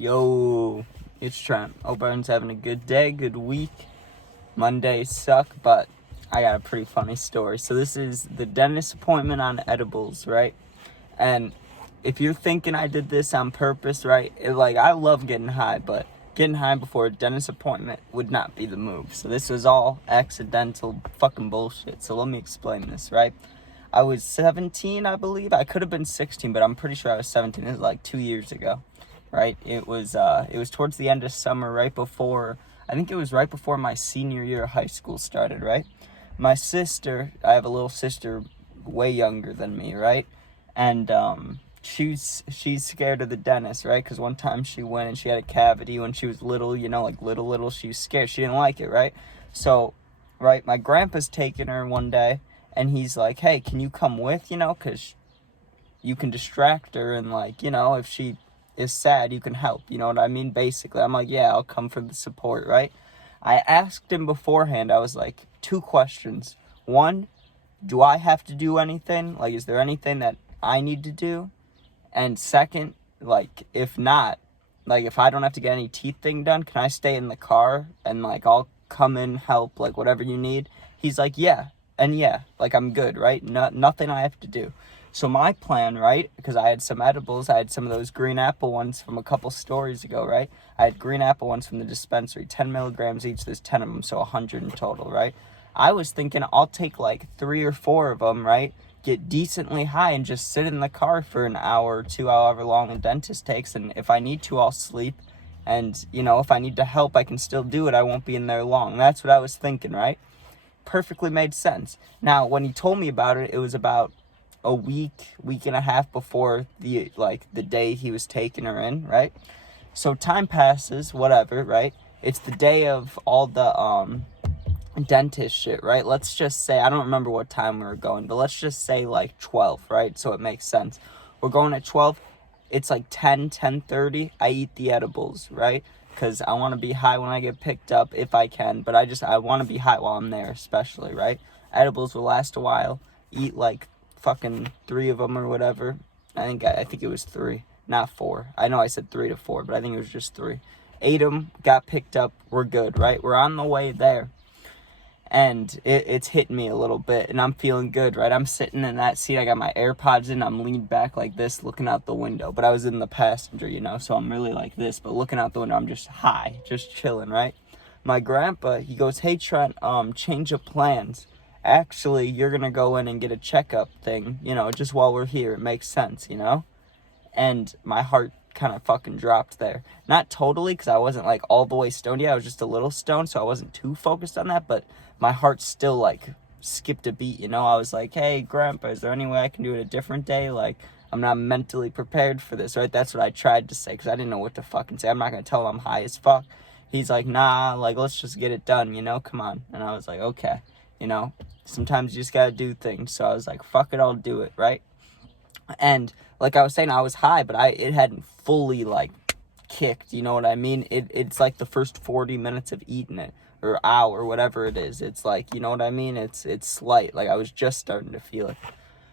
Yo, it's Trent. Hope everyone's having a good day, good week. Mondays suck, but I got a pretty funny story. So this is the dentist appointment on edibles, right? And if you're thinking I did this on purpose, right? I love getting high, but getting high before a dentist appointment would not be the move. So this was all accidental fucking bullshit. So let me explain this, right? I was 17, I believe. I could have been 16, but I'm pretty sure I was 17. This is like 2 years ago. Right, it was towards the end of summer, right before my senior year of high school started, right? My sister, I have a little sister way younger than me, right? And she's scared of the dentist, right? Because one time she went and she had a cavity when she was little, like little, she was scared. She didn't like it, right? So, right, my grandpa's taking her one day, and he's like, hey, can you come with, because you can distract her, and if she is sad, you can help, you know what I mean? Basically, I'm like, yeah, I'll come for the support, right? I asked him beforehand, I was like, 2 questions. 1, do I have to do anything? Like, is there anything that I need to do? And second, if not, if I don't have to get any teeth thing done, can I stay in the car and I'll come in, help, whatever you need? He's like, yeah, and yeah, I'm good, right? Nothing I have to do. So my plan, right, because I had some edibles, I had some of those green apple ones from a couple stories ago, right? I had green apple ones from the dispensary, 10 milligrams each, there's 10 of them, so 100 in total, right? I was thinking I'll take 3 or 4 of them, right? Get decently high and just sit in the car for an hour or 2, however long the dentist takes, and if I need to, I'll sleep. And, if I need to help, I can still do it. I won't be in there long. That's what I was thinking, right? Perfectly made sense. Now, when he told me about it, it was about a week and a half before the day he was taking her in, right? So time passes, whatever, right? It's the day of all the dentist shit, right? Let's just say, I don't remember what time we were going, but let's just say 12, right? So it makes sense. We're going at 12. It's 10:30. I eat the edibles, right? Because I want to be high when I get picked up if I can, but I want to be high while I'm there, especially, right? Edibles will last a while. Eat fucking 3 of them or whatever. I think it was 3, not 4. I know I said 3 to 4, but I think it was just 3. Ate them, got picked up, we're good, right? We're on the way there. And it's hitting me a little bit, and I'm feeling good, right? I'm sitting in that seat, I got my AirPods in, I'm leaned back like this, looking out the window. But I was in the passenger, so I'm really like this. But looking out the window, I'm just high, just chilling, right? My grandpa, he goes, hey, Trent, change of plans. Actually, you're gonna go in and get a checkup thing, just while we're here. It makes sense, And my heart kind of fucking dropped there. Not totally, because I wasn't all the way stoned yet. I was just a little stoned, so I wasn't too focused on that, but my heart still skipped a beat, I was like, hey, Grandpa, is there any way I can do it a different day? I'm not mentally prepared for this, right? That's what I tried to say, because I didn't know what to fucking say. I'm not gonna tell him I'm high as fuck. He's like, nah, let's just get it done, come on. And I was like, okay. Sometimes you just gotta do things. So I was like, fuck it, I'll do it, right? And like I was saying, I was high, but it hadn't fully kicked, you know what I mean? It's the first 40 minutes of eating it, or hour, whatever it is. It's you know what I mean? It's slight. I was just starting to feel it.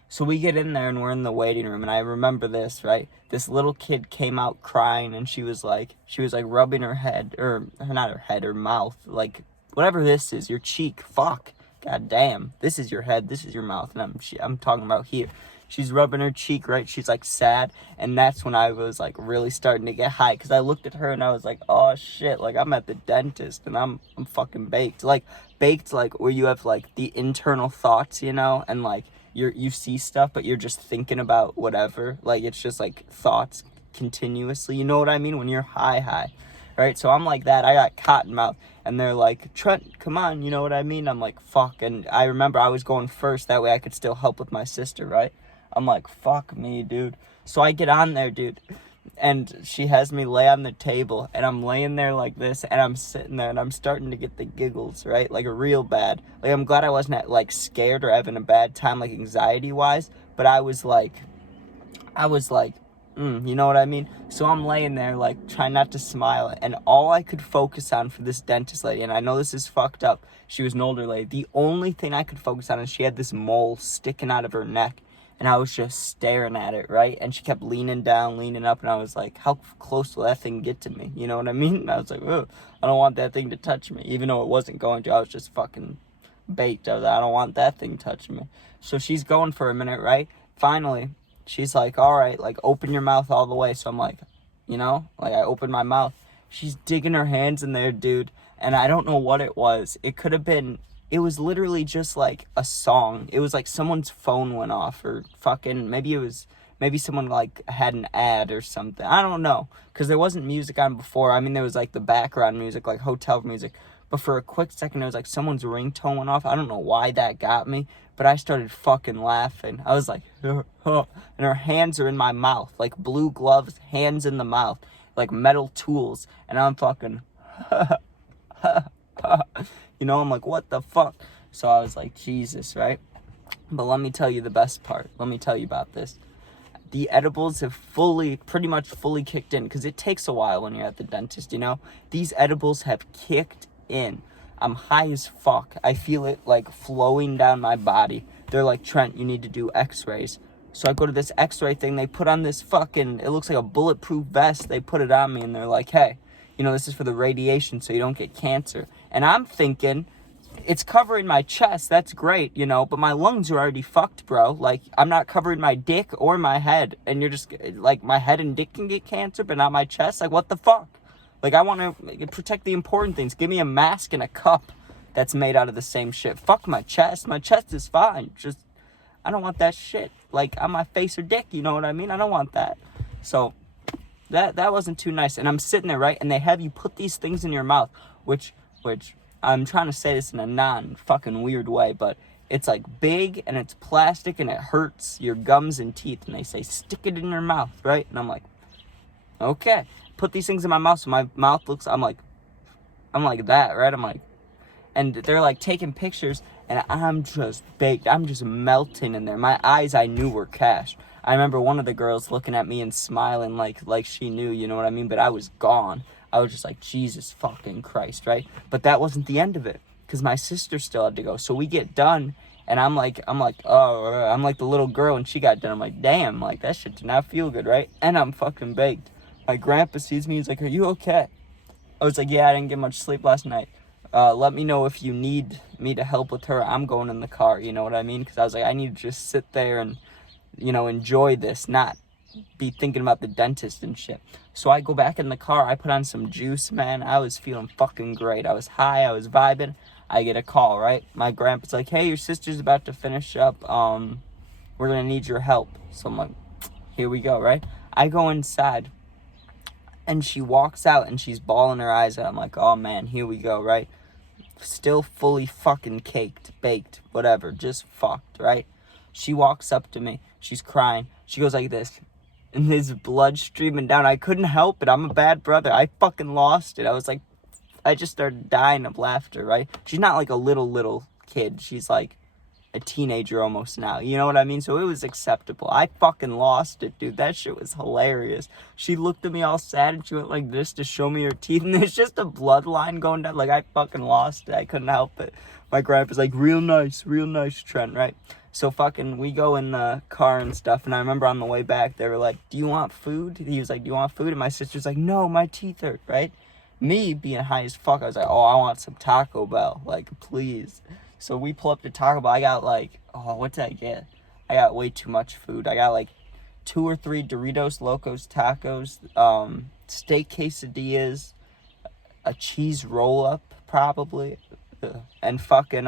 So we get in there and we're in the waiting room, and I remember this, right? This little kid came out crying, and she was rubbing her head, or not her head, her mouth, whatever this is, your cheek, fuck. God damn, this is your head, this is your mouth, and I'm talking about here. She's rubbing her cheek, right? She's sad, and that's when I was really starting to get high, because I looked at her and I was like, oh shit, I'm at the dentist and I'm fucking baked. Baked where you have the internal thoughts, and you see stuff, but you're just thinking about whatever. It's just thoughts continuously, you know what I mean? When you're high. Right, so I'm like that. I got cotton mouth, and they're like, Trent, come on, you know what I mean? I'm like, fuck, and I remember I was going first, that way I could still help with my sister, right? I'm like, fuck me, dude. So I get on there, dude, and she has me lay on the table, and I'm laying there like this, and I'm sitting there, and I'm starting to get the giggles, right? Real bad. I'm glad I wasn't scared or having a bad time, anxiety-wise, but I was you know what I mean? So I'm laying there, trying not to smile, and all I could focus on for this dentist lady, and I know this is fucked up, she was an older lady, the only thing I could focus on is she had this mole sticking out of her neck, and I was just staring at it, right? And she kept leaning down, leaning up, and I was like, how close will that thing get to me? You know what I mean? And I was like, ugh, I don't want that thing to touch me. Even though it wasn't going to, I was just fucking baked. I was like, I don't want that thing touching me. So she's going for a minute, right? Finally, she's like, all right, like, open your mouth all the way. So I'm like, like, I open my mouth. She's digging her hands in there, dude. And I don't know what it was. It could have been, it was literally just like a song. It was like someone's phone went off, or fucking, maybe someone like had an ad or something. I don't know. Because there wasn't music on before. I mean, there was like the background music, like hotel music. But for a quick second, it was like someone's ringtone went off. I don't know why that got me, but I started fucking laughing. I was like, and her hands are in my mouth, like blue gloves, hands in the mouth, like metal tools. And I'm fucking, I'm like, what the fuck? So I was like, Jesus, right? But let me tell you the best part. Let me tell you about this. The edibles have pretty much fully kicked in, because it takes a while when you're at the dentist, These edibles have kicked in. I'm high as fuck. I feel it like flowing down my body. They're like, Trent, you need to do x-rays. So I go to this x-ray thing. They put on this fucking, it looks like a bulletproof vest. They put it on me and they're like, hey, this is for the radiation so you don't get cancer. And I'm thinking, it's covering my chest. That's great, but my lungs are already fucked, bro. Like, I'm not covering my dick or my head. And you're just, like, my head and dick can get cancer, but not my chest? Like, what the fuck? Like, I want to protect the important things. Give me a mask and a cup that's made out of the same shit. Fuck my chest. My chest is fine. Just, I don't want that shit, like, on my face or dick. You know what I mean? I don't want that. So, that wasn't too nice. And I'm sitting there, right? And they have you put these things in your mouth, which I'm trying to say this in a non-fucking weird way, but it's, like, big, and it's plastic, and it hurts your gums and teeth. And they say, stick it in your mouth, right? And I'm like, okay. Put these things in my mouth, so my mouth looks, I'm like that, right? I'm like, and they're like taking pictures, and I'm just baked. I'm just melting in there. My eyes, I knew, were cashed. I remember one of the girls looking at me and smiling like she knew, you know what I mean? But I was gone. I was just like, Jesus fucking Christ, right? But that wasn't the end of it, because my sister still had to go. So we get done, and I'm like the little girl, and she got done. I'm like, damn, like, that shit did not feel good, right? And I'm fucking baked. My grandpa sees me, he's like, are you okay? I was like, yeah, I didn't get much sleep last night. Let me know if you need me to help with her. I'm going in the car, you know what I mean? Because I was like, I need to just sit there and, enjoy this, not be thinking about the dentist and shit. So I go back in the car, I put on some juice, man. I was feeling fucking great. I was high, I was vibing. I get a call, right? My grandpa's like, hey, your sister's about to finish up. We're going to need your help. So I'm like, here we go, right? I go inside. And she walks out and she's bawling her eyes out. I'm like, oh man, here we go, right? Still fully fucking caked, baked, whatever, just fucked, right? She walks up to me. She's crying. She goes like this. And there's blood streaming down. I couldn't help it. I'm a bad brother. I fucking lost it. I just started dying of laughter, right? She's not like a little kid. She's like a teenager almost now, you know what I mean? So it was acceptable. I fucking lost it, dude. That shit was hilarious. She looked at me all sad and she went like this to show me her teeth, and there's just a bloodline going down. Like, I fucking lost it. I couldn't help it. My grandpa's like, real nice, Trent, right? So fucking, we go in the car and stuff, and I remember on the way back, they were like, do you want food? He was like, do you want food? And my sister's like, no, my teeth hurt, right? Me being high as fuck, I was like, oh, I want some Taco Bell, like, please. So we pull up to Taco Bell. I got like, what did I get? I got way too much food. I got like 2 or 3 Doritos Locos Tacos, steak quesadillas, a cheese roll-up probably, and fucking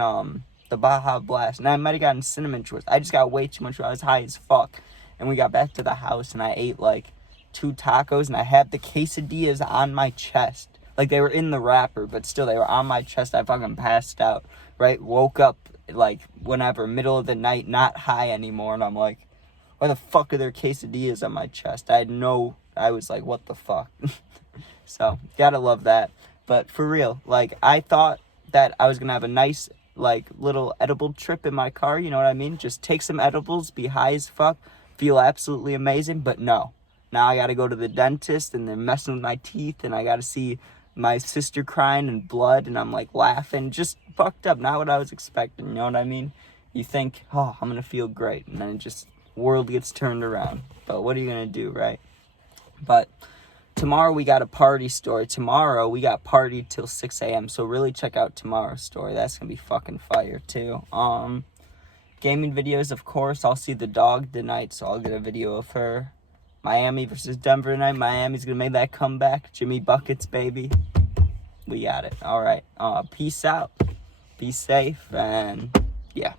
the Baja Blast. And I might have gotten cinnamon twist. I just got way too much. I was high as fuck. And we got back to the house and I ate like 2 tacos and I had the quesadillas on my chest. Like, they were in the wrapper, but still they were on my chest. I fucking passed out, right? Woke up like whenever, middle of the night, not high anymore. And I'm like, why the fuck are there quesadillas on my chest? I was like, what the fuck? So, gotta love that. But for real, like, I thought that I was gonna have a nice, like, little edible trip in my car, you know what I mean? Just take some edibles, be high as fuck, feel absolutely amazing, but no. Now I gotta go to the dentist, and they're messing with my teeth, and I gotta see my sister crying and blood, and I'm, like, laughing. Just fucked up, not what I was expecting, you know what I mean? You think, oh, I'm gonna feel great, and then it just world gets turned around. But what are you gonna do, right? But tomorrow we got a party story. Tomorrow we got party till 6 a.m. So really check out tomorrow's story. That's gonna be fucking fire too. Gaming videos, of course. I'll see the dog tonight, so I'll get a video of her. Miami versus Denver tonight. Miami's gonna make that comeback. Jimmy Buckets, baby. We got it. All right. Peace out. Be safe, and yeah.